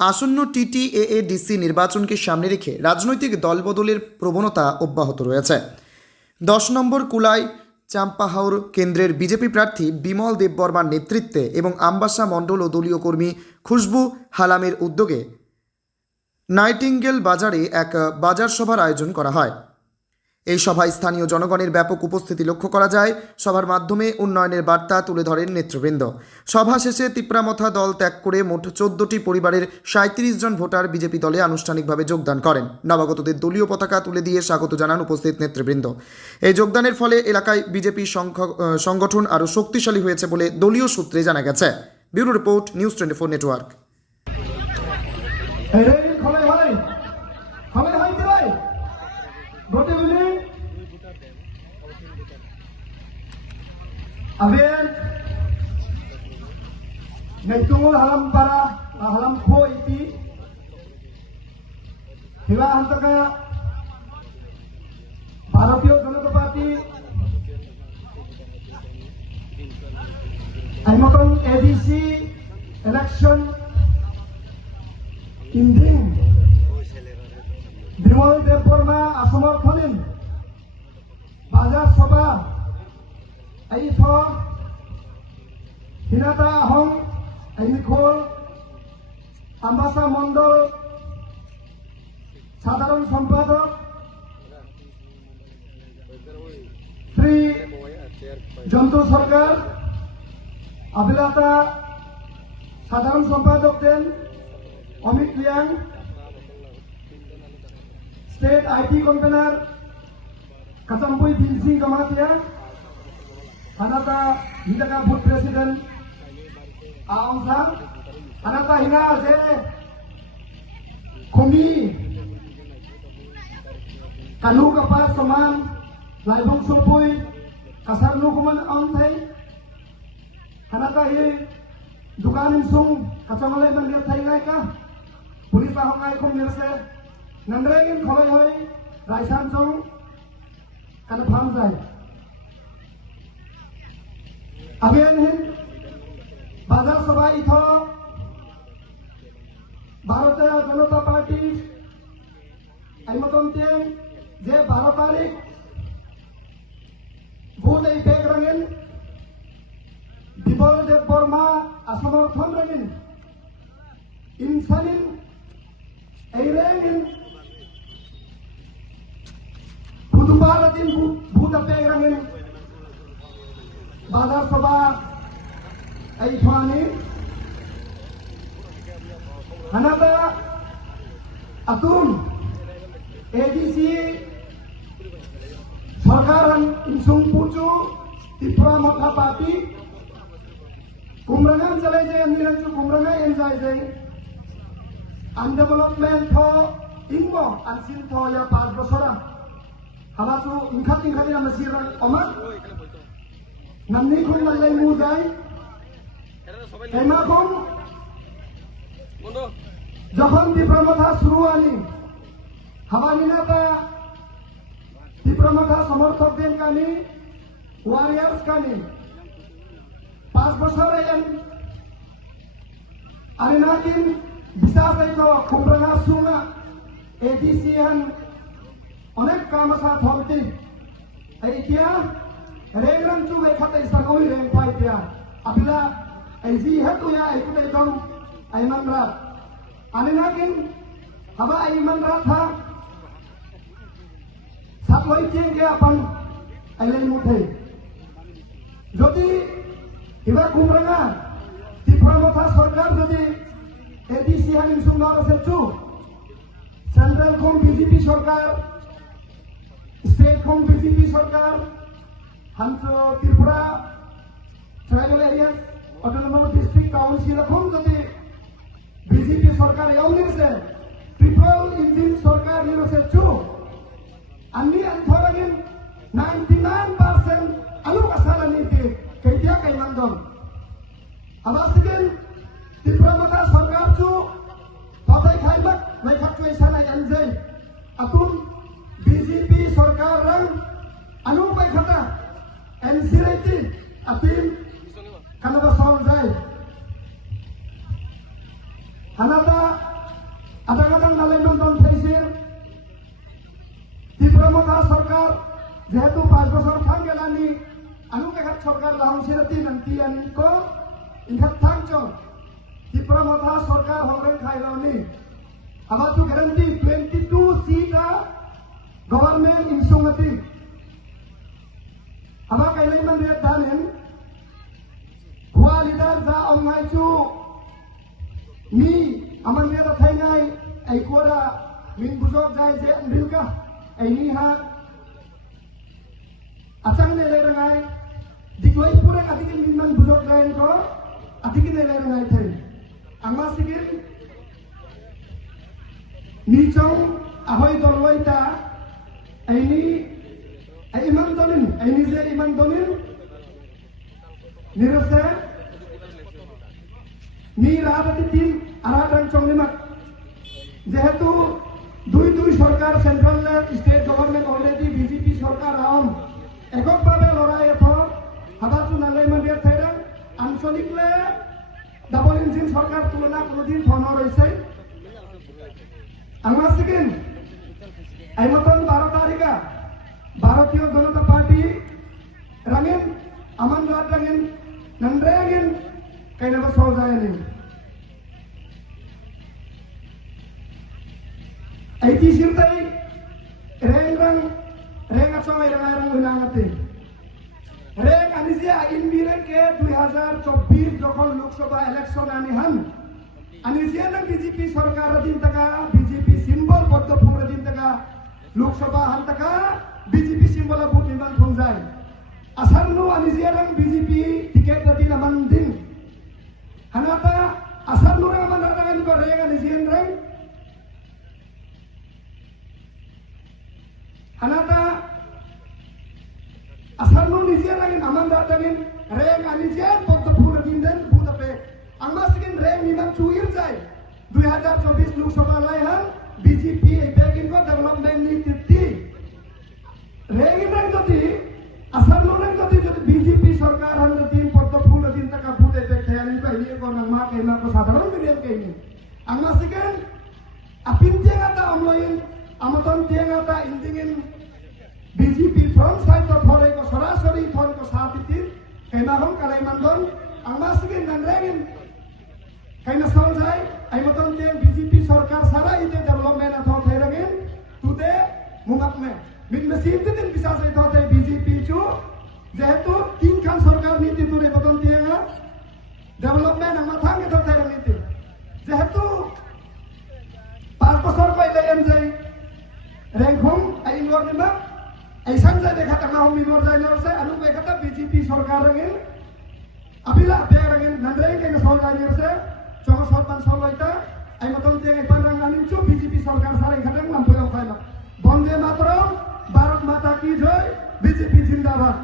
আসন্ন টিটিএএডিসি নির্বাচনকে সামনে রেখে রাজনৈতিক দলবদলের প্রবণতা অব্যাহত রয়েছে। 10 নম্বর কুলাই চাম্পাহাওর কেন্দ্রের বিজেপি প্রার্থী বিমল দেববর্মার নেতৃত্বে এবং আমবাসা মণ্ডল ও দলীয় কর্মী খুশবু হালামের উদ্যোগে নাইটিঙ্গেল বাজারে এক বাজার সভার আয়োজন করা হয়। এই সভায় স্থানীয় জনগণের ব্যাপক উপস্থিতি লক্ষ্য করা যায়। সভার মাধ্যমে উন্নয়নের বার্তা তুলে ধরেন নেতৃবৃন্দ। সভা শেষে তিপ্রামথা দল ত্যাগ করে মোট 14টি পরিবারের 37 জন ভোটার বিজেপি দলে আনুষ্ঠানিকভাবে যোগদান করেন। নবাগতদের দলীয় পতাকা তুলে দিয়ে স্বাগত জানান উপস্থিত নেতৃবৃন্দ। এই যোগদানের ফলে এলাকায় বিজেপি সংগঠন আরও শক্তিশালী হয়েছে বলে দলীয় সূত্রে জানা গেছে। Bureau report, news 24 network. Aben, nagtungol halam para halam ko iti, hiwa hantaka Bharatiya Janata Party, ay motong ADC election inding, Bimal Debborma asamorthonin, Bajar Sabha. Ay ito, Hinata Ahong, ay Nicole, Ambasa Mondol, সাধারণ সম্পাদক শ্রী জন্তু সরকার, আবিলাতা সাধারণ সম্পাদক then Amit Liang, state IT convener কাচাম্পুই বিনসি গমাতিয়া, Anata hidaka Bud President Aung San, Anata hina se Kumi Kanu kapas saman Laibong Sulpui Kasar Nukuman Aung Thai, Anata hi Dukanin Sung Kacamalai Mandir Thai Ngai Ka, Pulis Ahong Ngai Kum Nirse, Nandregin Kholai Hoi, Raisan Sung Kana Pham Zai. Aben hin Bajar Sabha ito Bharatiya Janata Party ay matontiang je 12 tarik vote ay begrangin Bimal Debborma asamorthon rangin insanin ay rangin Budubaratin buta begrangin Bajar Sabha ay thwani hanada atun ADC sarkaran insung pucu Tipramotha Party kumrangan jalai jai amiran chu kumranga enjai jai undevelopment tho ingbo ansin tho ya 5 bosora habasu ingkhat ya masirang omat Namni kung nalay muday, ema kung যখন তিপ্রামথা শুরু আনি হাবানি নাতা তিপ্রামথা সমর্থকদের কানি warriors কানি 5 বছর N আরিনাকিন বিশ্বাস আইতো খুমরাঙা সুঙা এডিসিয়ান অনেক কামসা থরতি এইতিয়া Regrang tu ekate sakoi reng pai pia apila aiji hatu ya ekute dong aiman rat anenakin haba aiman rat ha saploi tieng ke apan ailai muthe jodi iba kumranga Tipramotha sarkar jodi ADC hanin sundar sechu central kom BJP sarkar state kom BJP sarkar Hanso Tripura Tribal Areas Autonomous District Council এখন যদি BJP সরকার এমনিছে triple engine সরকার নিরসে চু আমি আনথরাগিন 99% আলু কাসালা নীতি কেতিয়া কাইমান্দম আবাসিকেন ত্রিপুরা সরকার চু তথাই খাইবাক নাইখাতুই সানাই আনজে আতুন BJP সরকার রং আনু পাইখাতা NCRT atin kanaba solve jai hanata Adang-adang nalai-nonton Taisir Tipuramota Sarkar যেহেতু 5 বছর থাং গেলানি আনু কেখাত সরকার লাহন সিরাতি নান্তি আনিকো ইনখাত থাংচ ত্রিপুরামথা সরকার হরেন খাইলানি আমাচু গ্যারান্টি 22 সিটা government ইনসংগতি ama kailai man red danen khwa leader za ongai chu mi aman ne da thai ngai ai kora min bujok jai je rilka ai ni ha achang ne le rangai dikloi pura adikin min man bujok jai ko adikin ne le rangai thai ama sigin ni chong ahoi dolloita ai ni ai imam donin ai nije imam donin nirase ni রাহাতি তিন আরাদান চংলিমাক যেহেতু দুই সরকার central state government already BJP সরকার আম এককভাবে লড়াই এত হাবাচু নালাই মান্দির থাইরা আঞ্চলিকলে ডাবল ইঞ্জিন সরকার তুলনা কোনোদিন ধন রয়েছে আমার সিকিম এই মতন 12 তারিখা ভারতীয় জনতা পার্টি রাঙেন আমান রাত রাঙেন নন্দ্রেগেন kainaba soljayanin aiti sirtai reng achongai rang unangate reng anisia inbire ke 2024 যখন লোকসভা ইলেকশন আনিহান anisia nang BJP সরকার দিন টাকা BJP সিম্বল পদ্মপুর দিন টাকা লোকসভা হান টাকা BJP সিম্বল ভোট নির্মাণ সংজায় asarnu anisia nang BJP tiket din aman din Hanata asal nurang mandatangan ko rega ni sian reng. Hanata asal nur ni sian reng aman datangin reng ani sian potto pura dinden buta pe. Ang masikin reng ni man cuir jai. 2024 Lok Sabha laihan BJP bagging ko development ni titti. Reng reng jodi asal nur reng jodi BJP sarkar han din potto pura din taka buta pe khayanin ko ini ko nang ma kay ko sadarong million kay ni. Ang masikan apin tiang ata amloyin amaton tiang ata indingin BJP front side to thore ko sarasari thon ko satitin kay mahong kalay mandon ang masikan nanrengin kay na soljay ay maton tiang BJP sarkar sara ite development at thon therangin today mumak me min mesin tin bisa sa ito tay BJP chu যেহেতু তিনখান সরকার নীতি তুলে বদন দিয়ে development আমার থাকে তো তাই নীতি যেহেতু 5 বছর কইলে এম যাই রেংখং আই ইনওয়ার দিবা এই সানজা দেখা টাকা হম ইনওয়ার যাই নরসে আনু বেখাতা বিজেপি সরকার রঙিন আপিলা আপে রঙিন নন্দ্রাই কেন সরকার নরসে চং সরকার সরকাইতা আই মতন দিয়ে পানরাং আনিন চু বিজেপি সরকার সারাই খাটাং নাম বয় খাইলা বন্দে মাতরম ভারত মাতা কি জয় বিজেপি জিন্দাবাদ